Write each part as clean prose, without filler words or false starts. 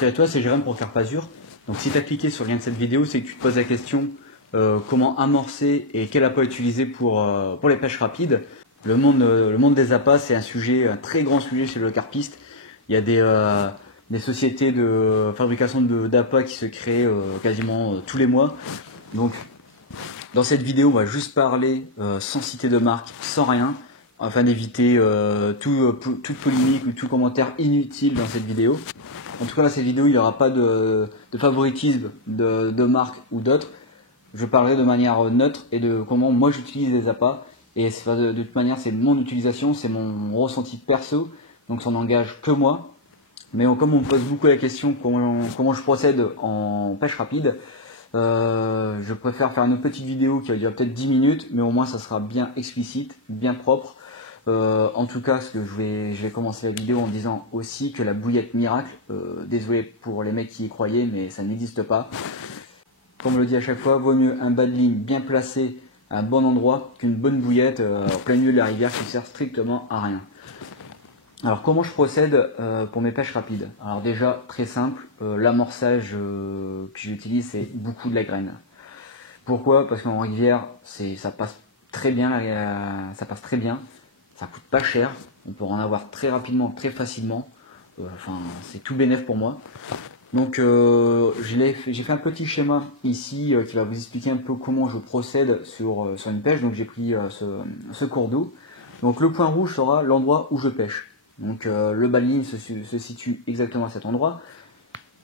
Salut à toi, c'est Jérôme pour Carpazur. Donc si tu as cliqué sur le lien de cette vidéo, c'est que tu te poses la question comment amorcer et quel appât utiliser pour les pêches rapides. Le monde des appâts, c'est un très grand sujet chez le carpiste. Il y a des sociétés de fabrication d'appâts qui se créent quasiment tous les mois. Donc dans cette vidéo, on va juste parler sans citer de marque, sans rien, afin d'éviter toute polémique ou tout commentaire inutile dans cette vidéo. En tout cas, dans cette vidéo, il n'y aura pas de favoritisme de marque ou d'autres. Je parlerai de manière neutre et de comment moi j'utilise les appâts. Et de toute manière, c'est mon utilisation, c'est mon ressenti perso, donc ça n'engage que moi. Mais comme on me pose beaucoup la question comment je procède en pêche rapide, je préfère faire une petite vidéo qui va durer peut-être 10 minutes, mais au moins ça sera bien explicite, bien propre. En tout cas, je vais commencer la vidéo en disant aussi que la bouillette miracle, désolé pour les mecs qui y croyaient, mais ça n'existe pas. Comme on le dit à chaque fois, vaut mieux un bas de ligne bien placé à un bon endroit qu'une bonne bouillette en plein milieu de la rivière qui sert strictement à rien. Alors comment je procède pour mes pêches rapides? Alors déjà, très simple, l'amorçage que j'utilise c'est beaucoup de la graine. Pourquoi? Parce qu'en rivière, ça passe très bien, ça coûte pas cher, on peut en avoir très rapidement, très facilement, c'est tout bénef pour moi. Donc j'ai fait un petit schéma ici qui va vous expliquer un peu comment je procède sur une pêche. Donc j'ai pris ce cours d'eau. Donc le point rouge sera l'endroit où je pêche. Donc le bas de ligne se situe exactement à cet endroit.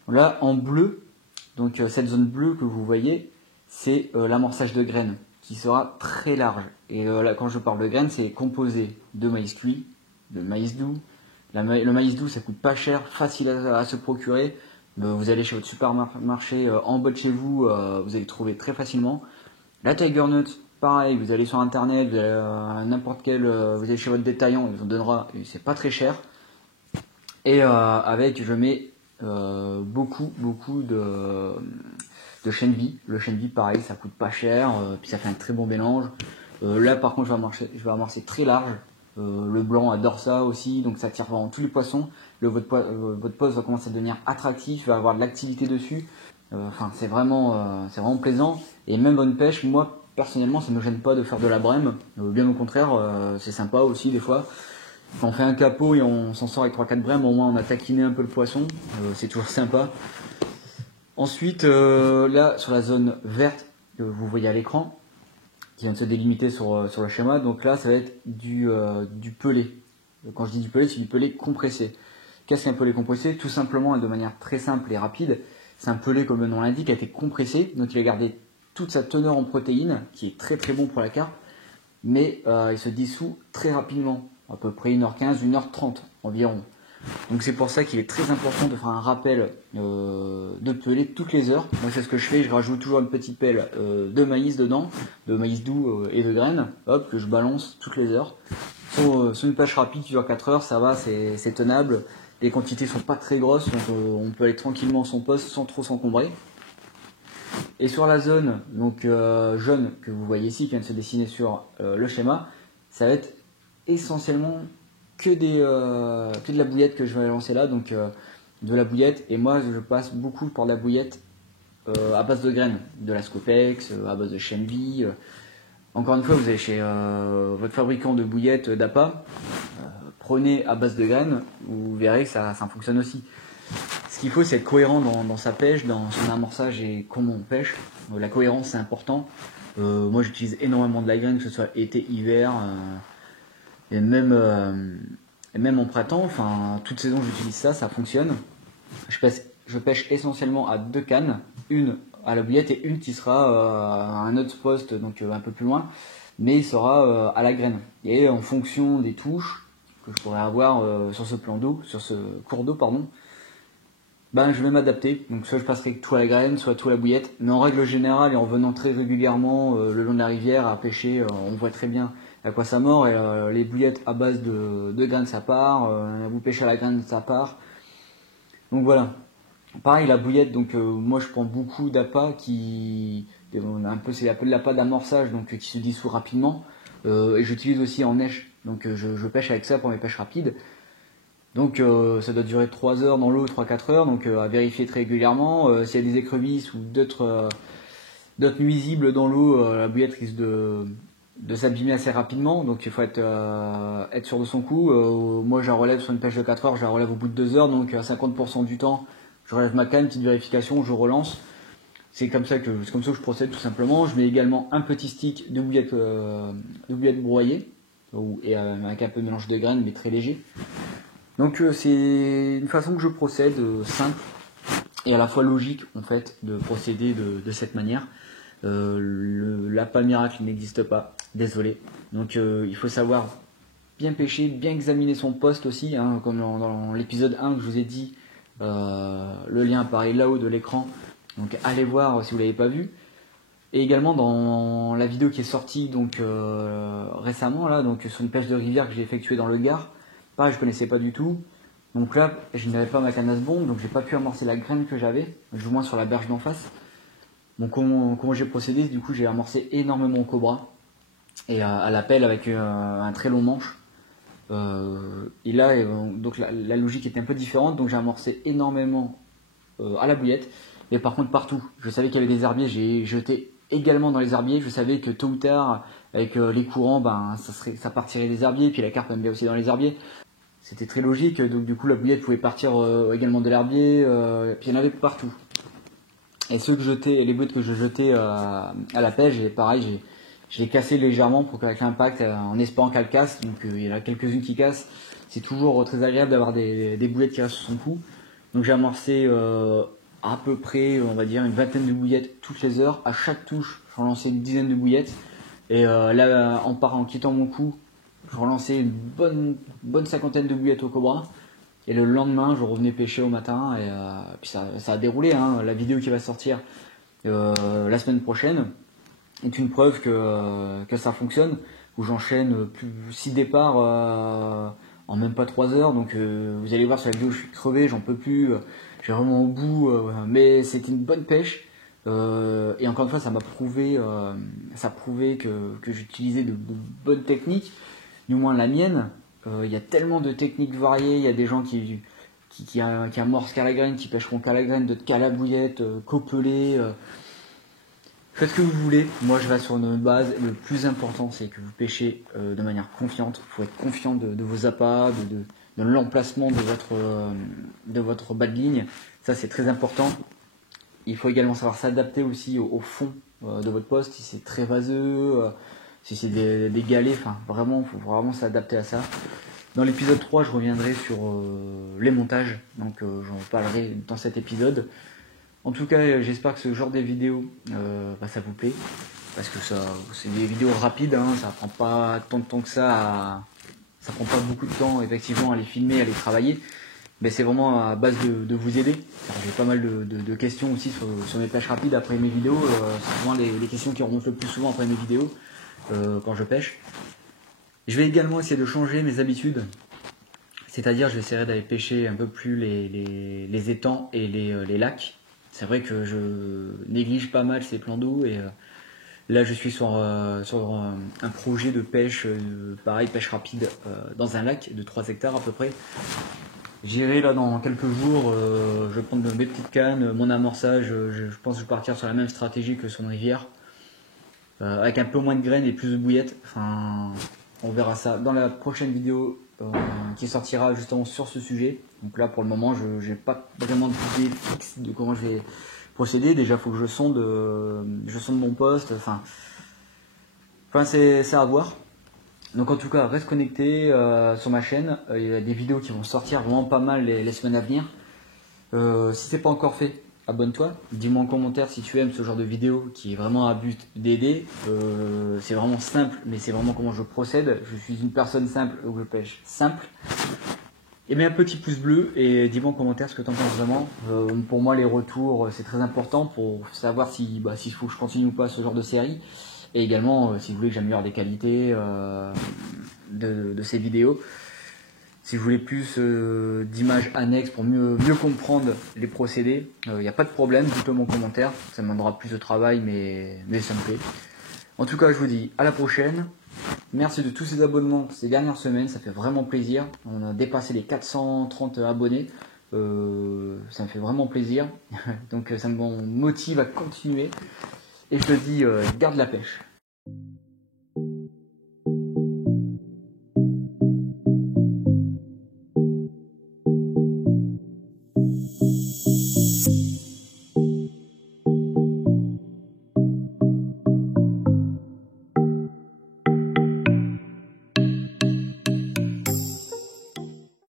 Là en bleu, donc cette zone bleue que vous voyez, c'est l'amorçage de graines qui sera très large. Et là quand je parle de graines, c'est composé de maïs cuit, de maïs doux. Le maïs doux ça coûte pas cher, facile à se procurer. Vous allez chez votre supermarché en bas de chez vous, vous allez trouver très facilement. La Tiger Nut, pareil, vous allez sur internet, vous allez vous allez chez votre détaillant, il vous en donnera, et c'est pas très cher. Et je mets beaucoup de chêne vie. Le chêne vie, pareil, ça coûte pas cher, puis ça fait un très bon mélange. Là, par contre, je vais amorcer très large. Le blanc adore ça aussi, donc ça tire vraiment tous les poissons. Votre poste va commencer à devenir attractif, il va avoir de l'activité dessus. C'est vraiment plaisant. Et même bonne pêche, moi personnellement, ça ne me gêne pas de faire de la brème. Bien au contraire, c'est sympa aussi des fois. Quand on fait un capot et on s'en sort avec 3-4 brèmes, au moins on a taquiné un peu le poisson. C'est toujours sympa. Ensuite, là, sur la zone verte que vous voyez à l'écran, qui vient de se délimiter sur le schéma. Donc là, ça va être du pelé. Quand je dis du pelé, c'est du pelé compressé. Qu'est-ce qu'un pelé compressé? Tout simplement et de manière très simple et rapide, c'est un pelé, comme le nom l'indique, qui a été compressé. Donc il a gardé toute sa teneur en protéines, qui est très très bon pour la carpe, mais il se dissout très rapidement, à peu près 1h15, 1h30 environ. Donc c'est pour ça qu'il est très important de faire un rappel de pellet toutes les heures. Moi c'est ce que je fais, je rajoute toujours une petite pelle de maïs dedans, de maïs doux et de graines, hop, que je balance toutes les heures. Sur une pêche rapide qui dure 4 heures, ça va, c'est tenable. Les quantités sont pas très grosses, donc on peut aller tranquillement à son poste sans trop s'encombrer. Et sur la zone donc jaune que vous voyez ici, qui vient de se dessiner sur le schéma, ça va être essentiellement que de la bouillette que je vais lancer là, donc de la bouillette. Et moi je passe beaucoup par de la bouillette à base de graines, de la Scopex, à base de chêne vie. Encore une fois, vous allez chez votre fabricant de bouillettes d'appât, prenez à base de graines, vous verrez que ça fonctionne aussi. Ce qu'il faut, c'est être cohérent dans sa pêche, dans son amorçage et comment on pêche. La cohérence, c'est important. Moi, j'utilise énormément de la graine, que ce soit été, hiver, et même en printemps. Enfin, toute saison, j'utilise ça, ça fonctionne. Je pêche essentiellement à 2 cannes, une à la bouillette et une qui sera à un autre poste, donc un peu plus loin, mais il sera à la graine. Et en fonction des touches que je pourrais avoir sur ce cours d'eau, pardon, je vais m'adapter. Donc soit je passerai tout à la graine, soit tout à la bouillette. Mais en règle générale, et en venant très régulièrement le long de la rivière à pêcher, on voit très bien à quoi ça mord. Et les bouillettes à base de graines, ça part. Vous pêchez à la graine, ça part. Donc voilà. Pareil, la bouillette, donc moi je prends beaucoup d'appâts c'est un peu l'appât d'amorçage, donc qui se dissout rapidement. Et j'utilise aussi en nèche. Donc je pêche avec ça pour mes pêches rapides. Donc ça doit durer 3 heures dans l'eau, 3-4 heures, donc à vérifier très régulièrement. S'il y a des écrevisses ou d'autres nuisibles dans l'eau, la bouillette risque de s'abîmer assez rapidement, donc il faut être sûr de son coup. Moi je la relève sur une pêche de 4 heures, je la relève au bout de 2 heures, donc à 50% du temps, je relève ma canne, petite vérification, je relance. C'est comme ça que je procède tout simplement. Je mets également un petit stick de bouillette broyée, avec un peu de mélange de graines, mais très léger. Donc c'est une façon que je procède, simple et à la fois logique en fait de procéder de cette manière. L'appât miracle n'existe pas, désolé. Donc il faut savoir bien pêcher, bien examiner son poste aussi, hein, comme dans l'épisode 1 que je vous ai dit, le lien apparaît là-haut de l'écran, donc allez voir si vous ne l'avez pas vu. Et également dans la vidéo qui est sortie donc récemment là, donc sur une pêche de rivière que j'ai effectuée dans le Gard, pareil je connaissais pas du tout. Donc là je n'avais pas ma canne à se bombe, donc j'ai pas pu amorcer la graine que j'avais, du moins sur la berge d'en face. Donc comment j'ai procédé, du coup j'ai amorcé énormément au cobra et à la pelle avec un très long manche. Et là donc la logique était un peu différente, donc j'ai amorcé énormément à la bouillette, et par contre partout. Je savais qu'il y avait des herbiers, j'ai jeté également dans les herbiers. Je savais que tôt ou tard avec les courants ça partirait des herbiers, puis la carpe aime bien aussi dans les herbiers. C'était très logique, donc du coup la bouillette pouvait partir également de l'herbier, puis il y en avait partout. Et les bouettes que je jetais à la pêche, pareil, je les cassais légèrement pour qu'avec l'impact, en espérant qu'elles cassent, donc il y en a quelques-unes qui cassent. C'est toujours très agréable d'avoir des boulettes qui restent sur son cou. Donc j'ai amorcé à peu près, on va dire, une vingtaine de bouillettes toutes les heures. À chaque touche, je relançais une dizaine de bouillettes. Et là, en quittant mon cou, je relançais une bonne cinquantaine de bouillettes au cobra. Et le lendemain, je revenais pêcher au matin, et puis ça a déroulé, hein. La vidéo qui va sortir la semaine prochaine est une preuve que ça fonctionne, où j'enchaîne 6 départs en même pas 3 heures. Donc vous allez voir sur la vidéo, je suis crevé, j'en peux plus, je suis vraiment au bout, mais c'était une bonne pêche. Et encore une fois, ça prouvait que j'utilisais de bonnes techniques, du moins la mienne. Il y a tellement de techniques variées, il y a des gens qui amorcent qu'à la graine, qui pêcheront qu'à la graine, d'autres qu'à la bouillette, copelé. Faites ce que vous voulez, moi je vais sur une base. Le plus important c'est que vous pêchez de manière confiante. Il faut être confiant de vos appâts, de l'emplacement de votre bas de ligne. Ça c'est très important. Il faut également savoir s'adapter aussi au fond de votre poste, si c'est très vaseux, si c'est des galets, enfin vraiment, il faut vraiment s'adapter à ça. Dans l'épisode 3, je reviendrai sur les montages, donc j'en parlerai dans cet épisode. En tout cas, j'espère que ce genre de vidéos, ça vous plaît, parce que c'est des vidéos rapides, hein, ça prend pas tant de temps que ça, ça prend pas beaucoup de temps effectivement à les filmer, à les travailler. Mais c'est vraiment à base de vous aider. J'ai pas mal de questions aussi sur mes pêches rapides après mes vidéos. C'est souvent les questions qui remontent le plus souvent après mes vidéos quand je pêche. Je vais également essayer de changer mes habitudes. C'est-à-dire je vais essayer d'aller pêcher un peu plus les étangs et les lacs. C'est vrai que je néglige pas mal ces plans d'eau, et là je suis sur un projet de pêche, pareil, pêche rapide dans un lac de 3 hectares à peu près. J'irai là dans quelques jours, je vais prendre mes petites cannes, mon amorçage, je pense que je vais partir sur la même stratégie que sur une rivière, avec un peu moins de graines et plus de bouillettes. Enfin, on verra ça dans la prochaine vidéo qui sortira justement sur ce sujet. Donc là pour le moment je n'ai pas vraiment d'idée fixe de comment je vais procéder. Déjà il faut que je sonde mon poste, enfin c'est à voir. Donc en tout cas, reste connecté sur ma chaîne, il y a des vidéos qui vont sortir vraiment pas mal les semaines à venir. Si c'est pas encore fait, abonne-toi, dis-moi en commentaire si tu aimes ce genre de vidéo qui est vraiment à but d'aider. C'est vraiment simple, mais c'est vraiment comment je procède. Je suis une personne simple, où je pêche simple. Et bien un petit pouce bleu, et dis-moi en commentaire ce que tu en penses vraiment. Pour moi les retours c'est très important pour savoir s'il faut que je continue ou pas ce genre de série. Et également, si vous voulez que j'améliore des qualités de ces vidéos, si vous voulez plus d'images annexes pour mieux comprendre les procédés, il n'y a pas de problème, dites-le en commentaire, ça me demandera plus de travail, mais ça me plaît. En tout cas, je vous dis à la prochaine, Merci de tous ces abonnements ces dernières semaines, ça fait vraiment plaisir. On a dépassé les 430 abonnés. Ça me fait vraiment plaisir. Donc ça me motive à continuer. Et je te dis, garde la pêche.